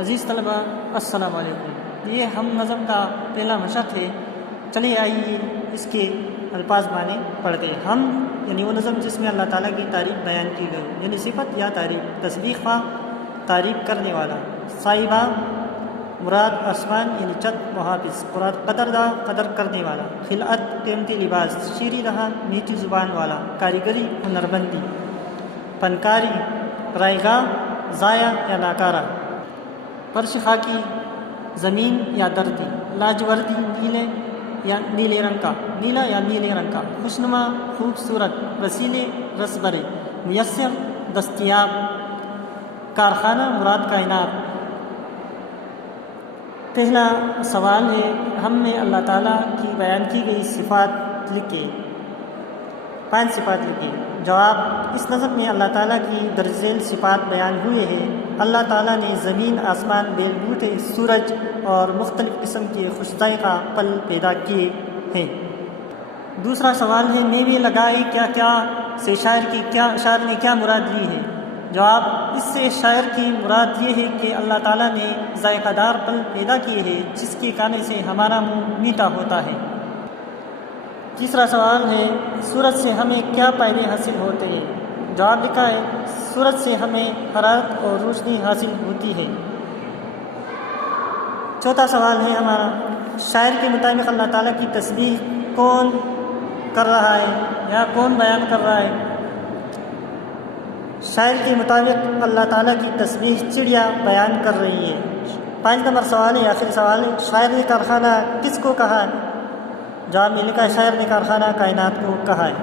عزیز طلبہ السلام علیکم۔ یہ ہم نظم کا پہلا مشق ہے۔ چلیے آئیے اس کے الفاظ معنی پڑھتے ہیں۔ ہم یعنی وہ نظم جس میں اللہ تعالیٰ کی تعریف بیان کی گئی، یعنی صفت یا تعریف۔ تسبیح خواہ تعریف کرنے والا، صاحبہ مراد آسمان یعنی چت محافظ، مراد قدرداں قدر کرنے والا، خلعت قیمتی لباس، شیریں رہا میٹھی زبان والا، کاریگری ہنرمندی، فنکاری رائگاں ضائع یا ناکارہ، فرش خاکی زمین یا دھرتی، لاجوردی نیلے یا نیلے رنگ کا، نیلا یا نیلے رنگ کا، خوشنما خوبصورت، رسیلے رس برے، میسر دستیاب، کارخانہ مراد کائنات۔ پہلا سوال ہے، ہم نے اللہ تعالیٰ کی بیان کی گئی صفات لکھے، 5 صفات لکھے۔ جواب، اس نظم میں اللہ تعالیٰ کی درج ذیل صفات بیان ہوئے ہیں۔ اللہ تعالیٰ نے زمین، آسمان، بیل بوٹے، سورج اور مختلف قسم کے خوش ذائقہ پھل پیدا کیے ہیں۔ دوسرا سوال ہے، میوے لگائے کیا کیا سے شاعر نے کیا مراد لی ہے؟ جواب، اس سے شاعر کی مراد یہ ہے کہ اللہ تعالیٰ نے ذائقہ دار پھل پیدا کیے ہیں جس کے کھانے سے ہمارا منہ میٹھا ہوتا ہے۔ تیسرا سوال ہے، سورج سے ہمیں کیا فائدے حاصل ہوتے ہیں؟ جواب لکھا ہے، سورج سے ہمیں حرارت اور روشنی حاصل ہوتی ہے۔ چوتھا سوال ہے ہمارا، شاعر کے مطابق اللہ تعالیٰ کی تسبیح کون کر رہا ہے یا کون بیان کر رہا ہے؟ شاعر کے مطابق اللہ تعالیٰ کی تسبیح چڑیا بیان کر رہی ہے۔ 5 نمبر سوال ہے، آخری سوال ہے، شاعر نے کارخانہ کس کو کہا ہے؟ جواب میں لکھا ہے، شاعر نے کارخانہ کائنات کو کہا ہے۔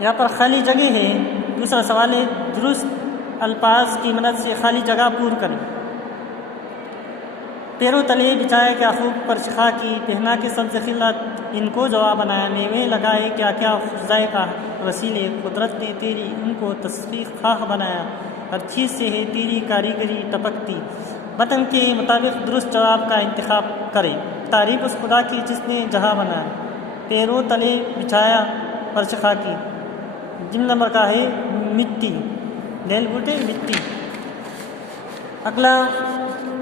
یہاں پر خالی جگہ ہے۔ دوسرا سوال ہے، درست الفاظ کی مدد سے خالی جگہ پور کریں۔ پیروں تلے بچھائے کیا خوب فرش خاکی، پہنا کے سبز خلعت ان کو جواب بنایا، میوے لگائے کیا کیا ذائقہ رسیلے، قدرت نے تیری ان کو تسبیح خواہ بنایا، ہر چیز سے ہے تیری کاریگری ٹپکتی۔ متن کے مطابق درست جواب کا انتخاب کریں۔ تعریف اس خدا کی جس نے جہاں بنایا، پیروں تلے بچھایا فرش خاکی۔ جملہ نمبر کا ہے مٹی، بیل بوٹے مٹی۔ اگلا،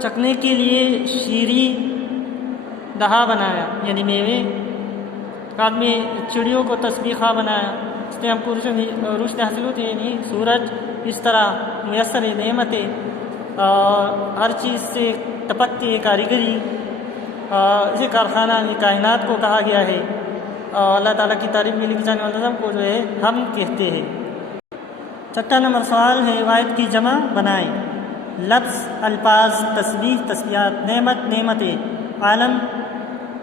چکنے کے لیے شیریں دہا بنایا یعنی میوے، بعد میں چڑیوں کو تسبیح خواہ بنایا، اس میں ہم کو روشنی حاصل ہوتی ہے یعنی سورج، اس طرح میسر نعمتیں اور ہر چیز سے ٹپکتی ہے کاریگری، اسے کارخانہ کائنات کو کہا گیا ہے۔ اور اللہ تعالیٰ کی تعریف میں لکھی جانے والی نظم کو جو ہے ہم کہتے ہیں۔ 6 نمبر سوال ہے، واحد کی جمع بنائیں۔ لفظ، الفاظ، تسبیح تسبیحات، نعمت نعمتیں، عالم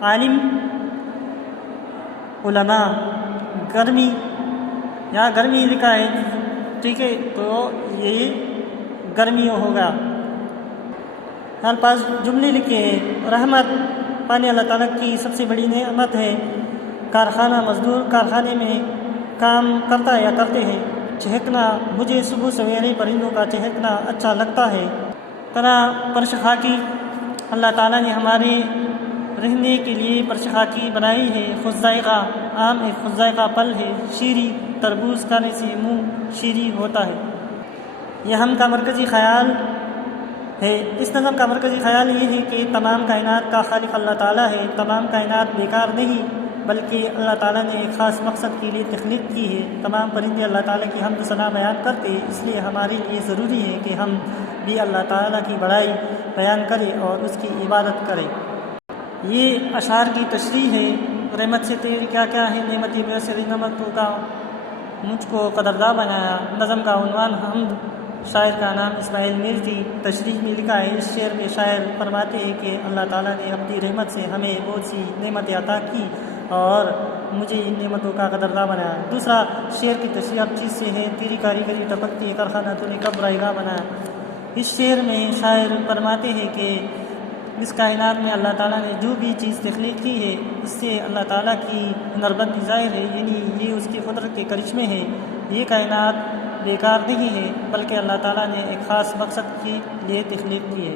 عالم، علماء، گرمی یہاں گرمی لکھا ہے، ٹھیک ہے تو یہ گرمی ہوگا۔ الفاظ جملے لکھے ہیں، رحمت پانی اللہ تعالیٰ کی سب سے بڑی نعمت ہے۔ کارخانہ مزدور کارخانے میں کام کرتا ہے یا کرتے ہیں۔ چہکنا، مجھے صبح سویرے پرندوں کا چہکنا اچھا لگتا ہے۔ طرح فرش خاکی، اللہ تعالیٰ نے ہمارے رہنے کے لیے فرش خاکی بنائی ہے۔ خوش ذائقہ، آم ایک خوش ذائقہ پھل ہے۔ شیریں، تربوز کھانے سے منہ شیریں ہوتا ہے۔ یہ ہم کا مرکزی خیال ہے۔ اس نظم کا مرکزی خیال یہ ہے کہ تمام کائنات کا خالق اللہ تعالیٰ ہے۔ تمام کائنات بیکار نہیں بلکہ اللہ تعالیٰ نے ایک خاص مقصد کے لیے تخلیق کی ہے۔ تمام پرندے اللہ تعالیٰ کی حمد و ثنا بیان کرتے ہیں، اس لیے ہمارے لیے ضروری ہے کہ ہم بھی اللہ تعالیٰ کی بڑائی بیان کریں اور اس کی عبادت کریں۔ یہ اشعار کی تشریح ہے۔ رحمت سے تیری کیا کیا ہے نعمتی، میسر نعمتوں کا مجھ کو قدرداں بنایا۔ نظم کا عنوان حمد، شاعر کا نام اسماعیل میر تھی۔ تشریح میں لکھا ہے، اس شعر میں شاعر فرماتے ہیں کہ اللہ تعالیٰ نے اپنی رحمت سے ہمیں بہت سی نعمتیں عطا کی اور مجھے ان نعمتوں کا قدرداں بنایا۔ دوسرا، شعر کی تشریح ہر چیز سے ہے، تیری کاریگری ٹپکتی ہے، کارخانہ تو نے کب رائگاں بنایا۔ اس شعر میں شاعر فرماتے ہیں کہ اس کائنات میں اللہ تعالیٰ نے جو بھی چیز تخلیق کی ہے اس سے اللہ تعالیٰ کی ہنرمندی ظاہر ہے، یعنی یہ اس کی قدرت کے کرشمے ہیں۔ یہ کائنات بیکار نہیں ہے بلکہ اللہ تعالیٰ نے ایک خاص مقصد کے لیے تخلیق کی ہے۔